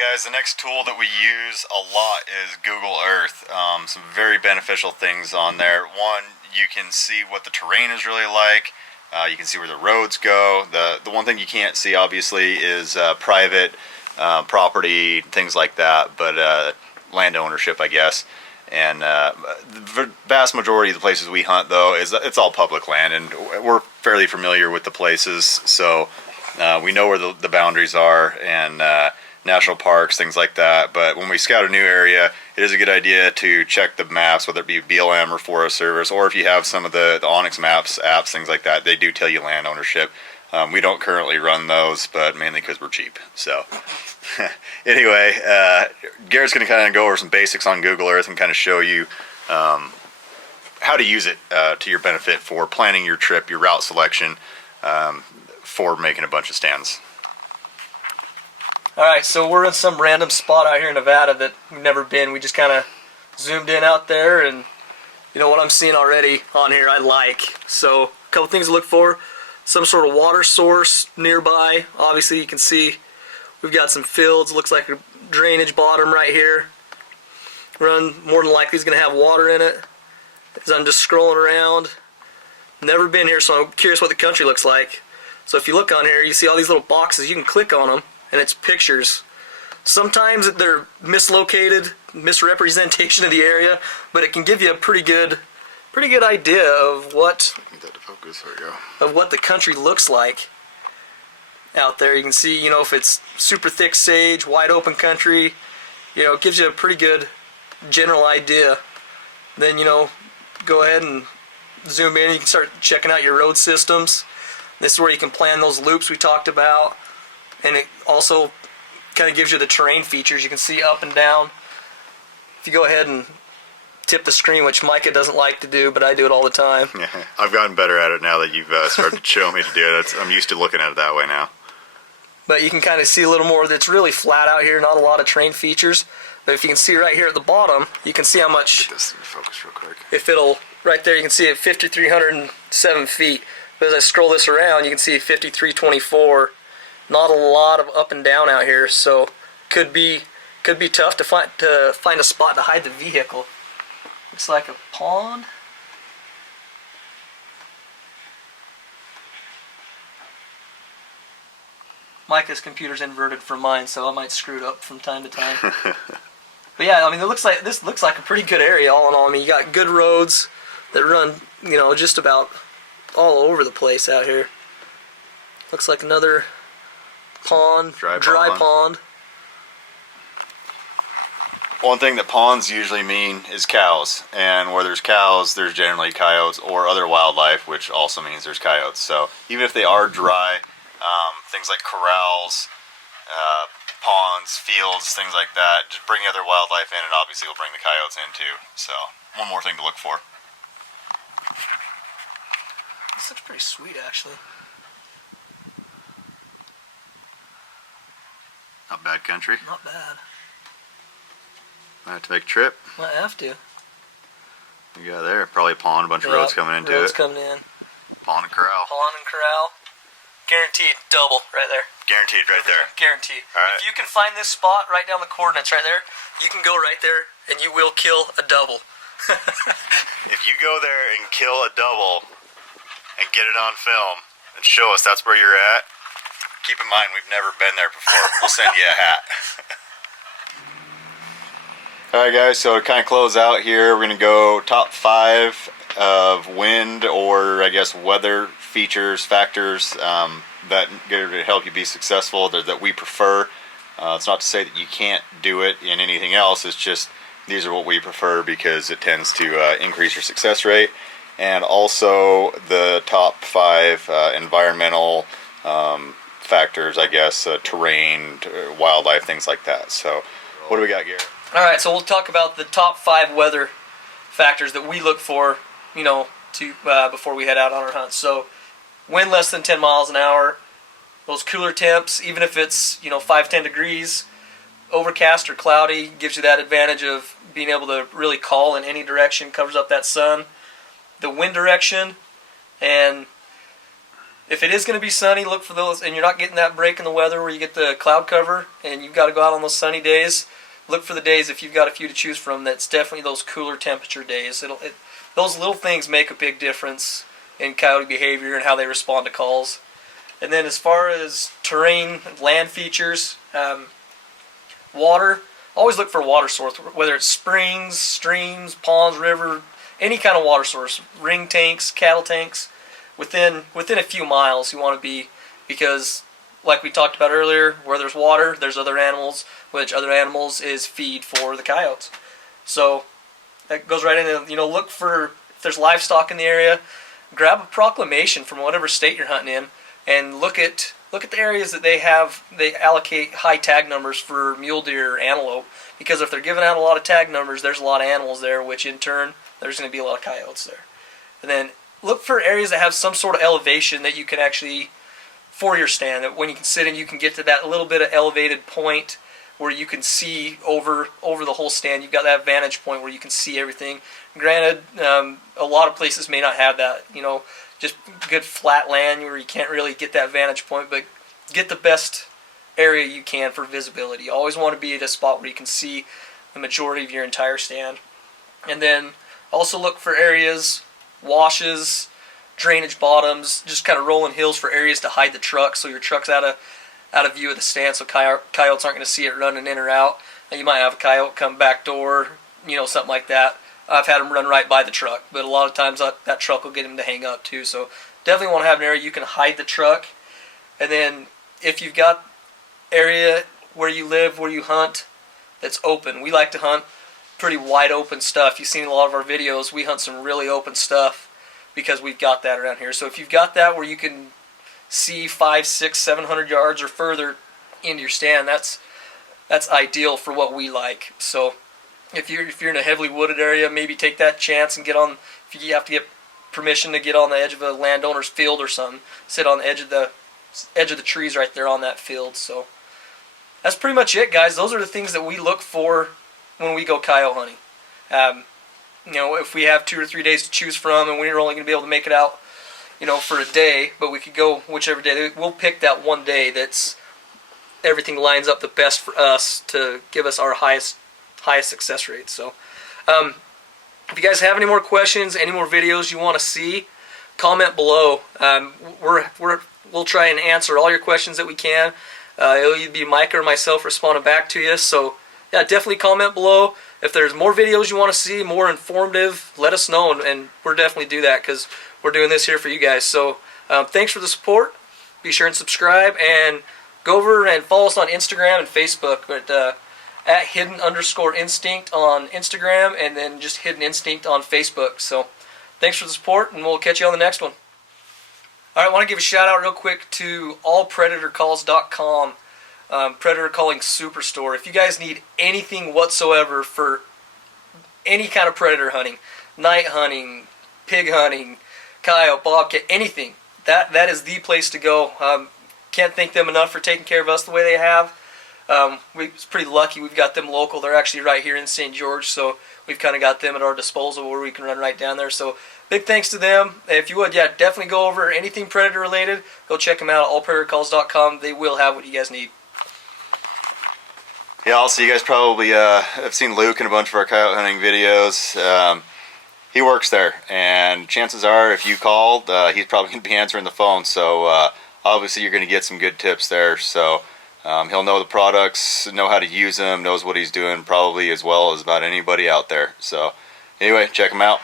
guys, the next tool that we use a lot is Google Earth. Some very beneficial things on there. One, you can see what the terrain is really like. You can see where the roads go. The one thing you can't see, obviously, is private property, things like that, but land ownership, I guess. And the vast majority of the places we hunt, though, it's all public land, and we're fairly familiar with the places, so we know where the boundaries are, and national parks, things like that. But when we scout a new area, it is a good idea to check the maps, whether it be BLM or Forest Service, or if you have some of the Onyx Maps apps, things like that, they do tell you land ownership. We don't currently run those, but mainly because we're cheap. So anyway, Garrett's going to kind of go over some basics on Google Earth and kind of show you how to use it to your benefit for planning your trip, your route selection, for making a bunch of stands. Alright, so we're in some random spot out here in Nevada that we've never been. We just kind of zoomed in out there, and you know what I'm seeing already on here I like. So a couple things to look for. Some sort of water source nearby. Obviously you can see we've got some fields. Looks like a drainage bottom right here. Run more than likely is going to have water in it. As I'm just scrolling around. Never been here, so I'm curious what the country looks like. So if you look on here, you see all these little boxes. You can click on them, and it's pictures. Sometimes they're mislocated, misrepresentation of the area, but it can give you a pretty good idea of what the country looks like out there. You can see, you know, if it's super thick sage, wide open country, you know, it gives you a pretty good general idea. Then, you know, go ahead and zoom in. You can start checking out your road systems. This is where you can plan those loops we talked about, and it also kind of gives you the terrain features. You can see up and down. If you go ahead and tip the screen, which Micah doesn't like to do, but I do it all the time. Yeah, I've gotten better at it now that you've started to show me to do it. I'm used to looking at it that way now. But you can kind of see a little more. That's really flat out here, not a lot of terrain features. But if you can see right here at the bottom, you can see how much. Get this in focus real quick. If it'll, right there, you can see it 5,307 feet. But as I scroll this around, you can see 5,324. Not a lot of up and down out here, so could be tough to find a spot to hide the vehicle. Looks like a pond. Micah's computer's inverted from mine, so I might screw it up from time to time. But yeah, I mean, this looks like a pretty good area all in all. I mean, you got good roads that run, you know, just about all over the place out here. Looks like another pond, dry pond. One thing that ponds usually mean is cows, and where there's cows, there's generally coyotes or other wildlife, which also means there's coyotes. So even if they are dry, things like corrals, ponds, fields, things like that, just bring other wildlife in, and obviously we'll bring the coyotes in too. So one more thing to look for. This looks pretty sweet, actually. Not bad country. Not bad. Might have to make a trip. Might have to. You got there, probably a pond, a bunch of roads coming into roads it. coming in. Pond and corral. Pond and corral. Guaranteed double right there. Guaranteed right there. Guaranteed. All right. If you can find this spot, write down the coordinates right there. You can go right there and you will kill a double. If you go there and kill a double and get it on film and show us that's where you're at, keep in mind we've never been there before. We'll send you a hat. Alright guys, so to kind of close out here, we're going to go top 5 of wind, or I guess weather features, factors that to help you be successful, that we prefer. It's not to say that you can't do it in anything else, it's just these are what we prefer because it tends to increase your success rate. And also the top 5 environmental factors, I guess, terrain, wildlife, things like that. So what do we got, Garrett? Alright, so we'll talk about the top 5 weather factors that we look for, you know, to before we head out on our hunts. So wind less than 10 miles an hour, those cooler temps, even if it's, you know, 5-10 degrees, overcast or cloudy, gives you that advantage of being able to really call in any direction, covers up that sun. The wind direction, and if it is going to be sunny, look for those, and you're not getting that break in the weather where you get the cloud cover and you've got to go out on those sunny days. Look for the days, if you've got a few to choose from, that's definitely those cooler temperature days. Those little things make a big difference in coyote behavior and how they respond to calls. And then as far as terrain, land features, water, always look for a water source, whether it's springs, streams, ponds, river, any kind of water source, ring tanks, cattle tanks. Within a few miles you want to be, because like we talked about earlier, where there's water, there's other animals, which other animals is feed for the coyotes. So that goes right into, look for, if there's livestock in the area, grab a proclamation from whatever state you're hunting in, and look at the areas that they allocate high tag numbers for mule deer or antelope, because if they're giving out a lot of tag numbers, there's a lot of animals there, which in turn there's going to be a lot of coyotes there. And then look for areas that have some sort of elevation that you can actually, for your stand, that when you can sit in, you can get to that little bit of elevated point where you can see over the whole stand. You've got that vantage point where you can see everything. Granted, a lot of places may not have that, just good flat land where you can't really get that vantage point, but get the best area you can for visibility. You always want to be at a spot where you can see the majority of your entire stand. And then also look for areas, washes, drainage bottoms, just kind of rolling hills for areas to hide the truck, so your truck's out of view of the stand, so coyotes aren't going to see it running in or out. And you might have a coyote come back door, something like that. I've had them run right by the truck, but a lot of times that truck will get him to hang up too. So definitely want to have an area you can hide the truck. And then if you've got area where you live, where you hunt, that's open. We like to hunt pretty wide open stuff. You've seen a lot of our videos. We hunt some really open stuff because we've got that around here. So if you've got that where you can see 500, 600, 700 yards or further into your stand, that's ideal for what we like. So if you're in a heavily wooded area, maybe take that chance and get on. If you have to get permission to get on the edge of a landowner's field or something, sit on the edge of the trees right there on that field. So that's pretty much it, guys. Those are the things that we look for when we go coyote hunting. If we have 2 or 3 days to choose from and we're only going to be able to make it out, for a day, but we could go whichever day, we'll pick that one day that's everything lines up the best for us to give us our highest success rate. So if you guys have any more questions, any more videos you want to see, comment below. We'll try and answer all your questions that we can. It'll either be Micah or myself responding back to you. So yeah, definitely comment below. If there's more videos you want to see, more informative, let us know, and we'll definitely do that, because we're doing this here for you guys. So thanks for the support. Be sure and subscribe, and go over and follow us on Instagram and Facebook at @hidden_instinct on Instagram, and then just Hidden Instinct on Facebook. So thanks for the support, and we'll catch you on the next one. All right, I want to give a shout out real quick to allpredatorcalls.com. Predator Calling Superstore. If you guys need anything whatsoever for any kind of predator hunting, night hunting, pig hunting, coyote, bobcat, anything, that is the place to go. Can't thank them enough for taking care of us the way they have. We're pretty lucky we've got them local. They're actually right here in St. George, so we've kind of got them at our disposal where we can run right down there. So big thanks to them. If you would, definitely go over anything predator related. Go check them out at allpredatorcalls.com. They will have what you guys need. Yeah, also you guys probably have seen Luke in a bunch of our coyote hunting videos. He works there, and chances are if you called, he's probably going to be answering the phone. So obviously you're going to get some good tips there. So he'll know the products, know how to use them, knows what he's doing probably as well as about anybody out there. So anyway, check him out.